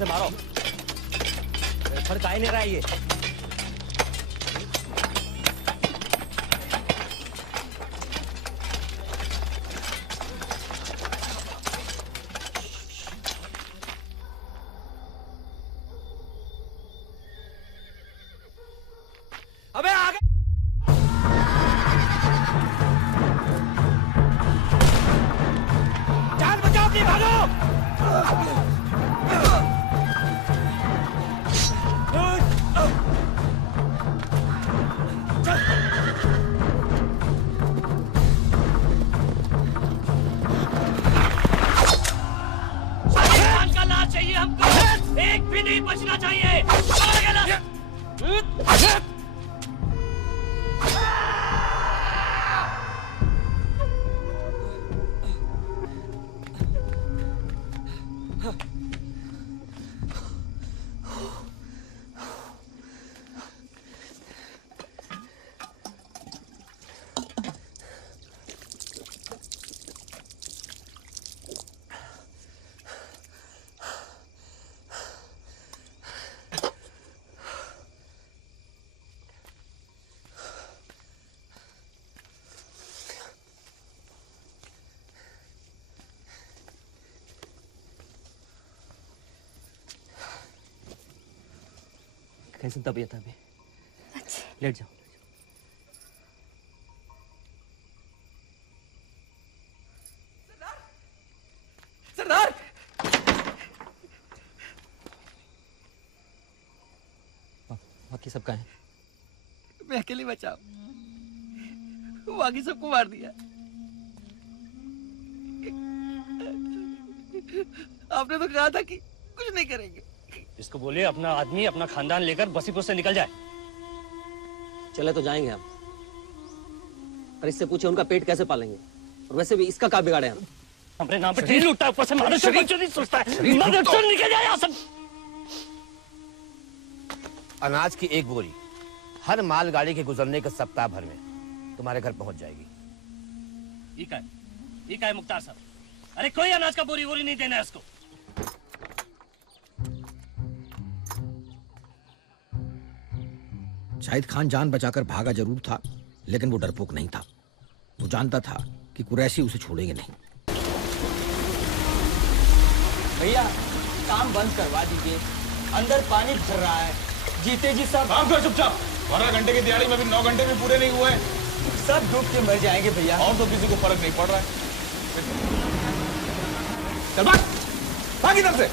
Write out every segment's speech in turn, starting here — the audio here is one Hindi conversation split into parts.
से मारो। फड़का ही नहीं रहा है ये। अबे आगे जान बचाओ अपनी, भागो। साहिल का लाश चाहिए हमको, एक भी नहीं बचना चाहिए। कैसी तबीयत है अभी? अच्छी। लेट जाओ। सरदार! बाकी सब कहाँ हैं? मैं अकेले बचा, बाकी सबको मार दिया। आपने तो कहा था कि कुछ नहीं करेंगे। इसको बोलिए अपना आदमी अपना खानदान लेकर बसीपुर से निकल जाए। चले तो जाएंगे हम, पर इससे पूछे उनका पेट कैसे पालेंगे? और वैसे भी इसका क्या बिगाड़े हम? हमारे नाम पे ढील लूटता है, ऊपर से मारो शरीफ नहीं सोचता है। मदद से निकल जाए यहाँ सब। अनाज की एक बोरी हर मालगाड़ी के गुजरने के सप्ताह भर में तुम्हारे घर पहुंच जाएगी। ये का है मुख्तार साहब? अरे कोई अनाज का बोरी नहीं देना है इसको। शाहिद खान जान बचाकर भागा जरूर था, लेकिन वो डरपोक नहीं था। वो जानता था कि कुरैशी उसे छोड़ेंगे नहीं। भैया काम बंद करवा दीजिए, अंदर पानी भर रहा है। जीते जी सब काम कर चुपचाप। 12 घंटे की दिहाड़ी में भी 9 घंटे भी पूरे नहीं हुए। सब डूब के मर जाएंगे भैया। और तो किसी को फर्क नहीं पड़ रहा है। चल भाग इधर से।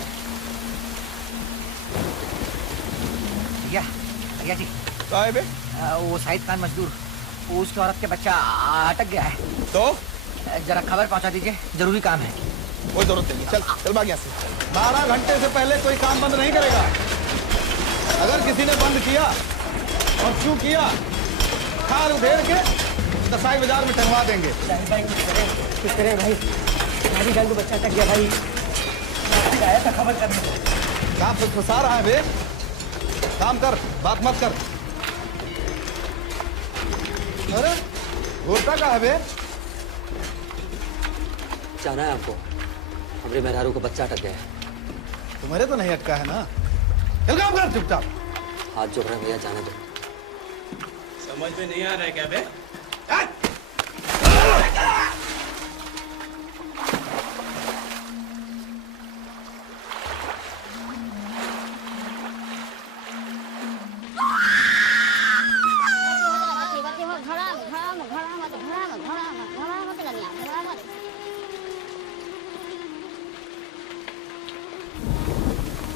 भैया जी, क्या है बे? वो शाहिद खान मजदूर, वो उसकी औरत के बच्चा अटक गया है, तो जरा खबर पहुंचा दीजिए, जरूरी काम है। कोई जरूरत नहीं, चल भाग यहाँ से। 12 घंटे से पहले कोई काम बंद नहीं करेगा। अगर किसी ने बंद किया और क्यों किया, खाल उधेड़ के कसाई बाजार में टंगवा देंगे। कुछ करे भाई, शादी खान को बच्चा अटक गया भाई, आया था खबर करने। काम से फंसा रहा है बे, काम कर, बात मत कर। अरे घोटा का है बे? जाना है आपको, हमारे मेहरारू को बच्चा अटक गया है। तुम्हारे तो नहीं अटका है ना, चल काम कर चुपचाप। हाथ जोड़ रहे भैया, जाने दो। समझ में नहीं आ रहा है क्या बे?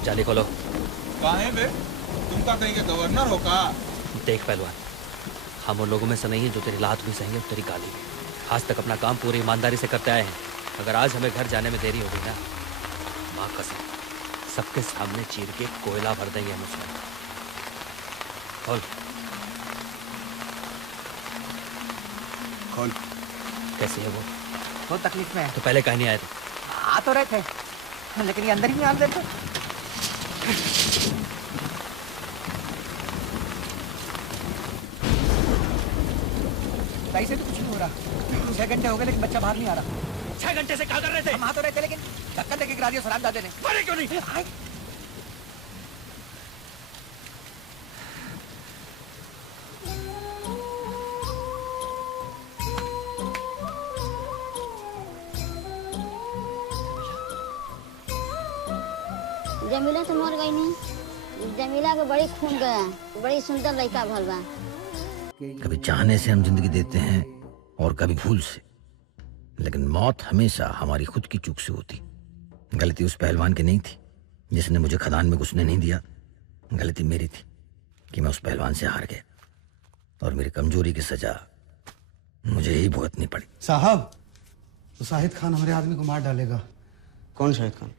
जाली खोलो। कहाँ है बे? तुम का कहीं के गवर्नर हो का? देख पहलवान, हम उन लोगों में से नहीं है जो तेरी लात भी सही और तेरी गाली भी। आज तक अपना काम पूरी ईमानदारी से करते आए हैं। अगर आज हमें घर जाने में देरी हो गई ना, माँ कसम, सबके सामने चीर के कोयला भर देंगे हम उसमें। खोल खोल। कैसी है वो? बहुत तकलीफ में है। तो पहले कहीं नहीं आए थे? आ तो रहे थे, लेकिन ये अंदर ही नहीं आने देते। ऐसे तो कुछ नहीं हो रहा। 6 घंटे हो गए लेकिन बच्चा बाहर नहीं आ रहा। 6 घंटे से क्या कर रहे थे? हम आ तो रहे थे, लेकिन धक्का देके गिरा दिया सराब दादे ने। मरे क्यों नहीं? जमीला तो मर गई नहीं, जमीला को बड़ी खून गया, बड़ी सुंदर लड़का भल बा। कभी चाहने से हम जिंदगी देते हैं और कभी भूल से, लेकिन मौत हमेशा हमारी खुद की चूक से होती। गलती उस पहलवान की नहीं थी जिसने मुझे खदान में घुसने नहीं दिया, गलती मेरी थी कि मैं उस पहलवान से हार गया और मेरी कमजोरी की सजा मुझे ही भुगतनी पड़ी। साहब, तो शाहिद खान हमारे आदमी को मार डालेगा। कौन Shahid Khan?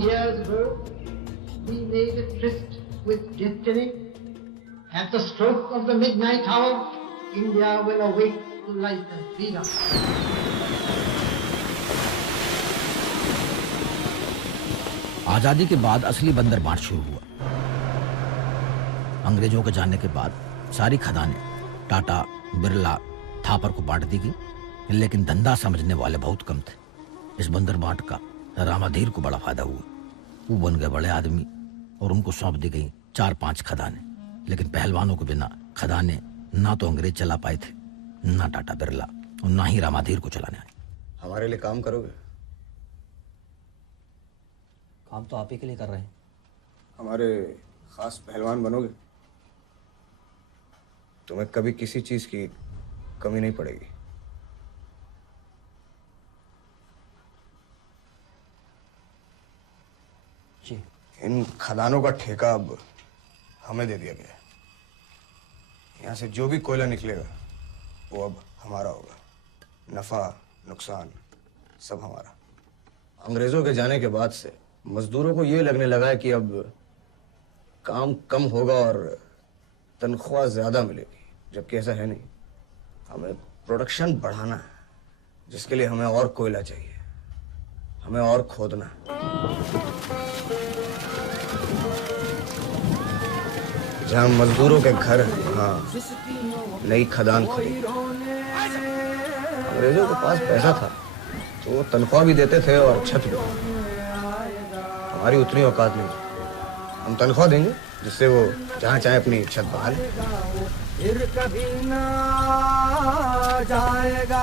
Years ago, we made a tryst with destiny. At the stroke of the midnight hour, India will awake to life and freedom. आजादी के बाद असली बंदर बांट शुरू हुआ। अंग्रेजों के जाने के बाद सारी खदानें टाटा, बिरला, थापर को बांट दी गई, लेकिन धंधा समझने वाले बहुत कम थे। इस बंदर बांट का रामाधीर को बड़ा फायदा हुआ। वो बन गए बड़े आदमी और उनको सौंप दी गई 4-5 खदानें। लेकिन पहलवानों के बिना खदानें ना तो अंग्रेज चला पाए थे, ना टाटा बिरला और ना ही रामाधीर को चलाने आए। हमारे लिए काम करोगे? काम तो आप ही के लिए कर रहे हैं। हमारे खास पहलवान बनोगे? तुम्हें कभी किसी चीज की कमी नहीं पड़ेगी। जी। इन खदानों का ठेका अब हमें दे दिया गया है। यहाँ से जो भी कोयला निकलेगा वो अब हमारा होगा। नफा नुकसान सब हमारा। अंग्रेजों के जाने के बाद से मजदूरों को ये लगने लगा है कि अब काम कम होगा और तनख्वाह ज्यादा मिलेगी, जबकि ऐसा है नहीं। हमें प्रोडक्शन बढ़ाना है, जिसके लिए हमें और कोयला चाहिए, हमें और खोदना है। जहाँ मजदूरों के घर हैं, हाँ, नई खदान खुली। अंग्रेजों के पास पैसा था तो वो तनख्वाह भी देते थे और छत भी। हमारी उतनी औकात नहीं। हम तनख्वाह देंगे जिससे वो जहाँ चाहे अपनी छत बना ले। फिर कभी ना जाएगा